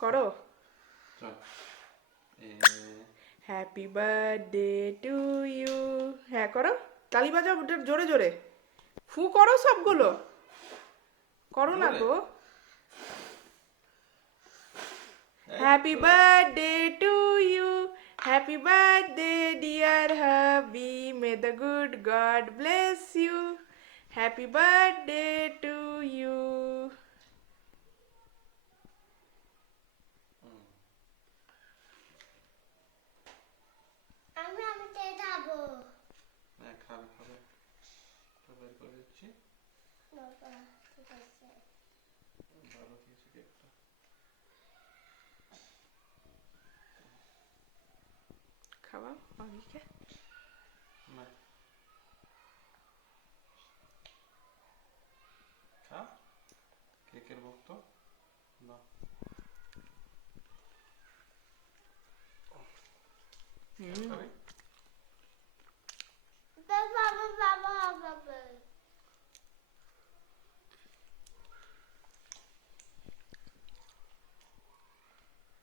করো। চল happy birthday to you. হ্যাঁ করো, তালি বাজাও জোরে জোরে, ফু করো সবগুলো, করো না জোরে। গো। এই হ্যাপি তো। Birthday to you, happy birthday dear hubby, may the good God bless you, happy birthday to you. আমি খাবো। হ্যাঁ খাবে খাবে, তো বের করে দিচ্ছি। বাবা, ঠিক আছে। ভালো দিয়েছি কেকটা। খাওয়া মাগিকে। না খা, কেকের ভক্ত না। হুম। খাবি?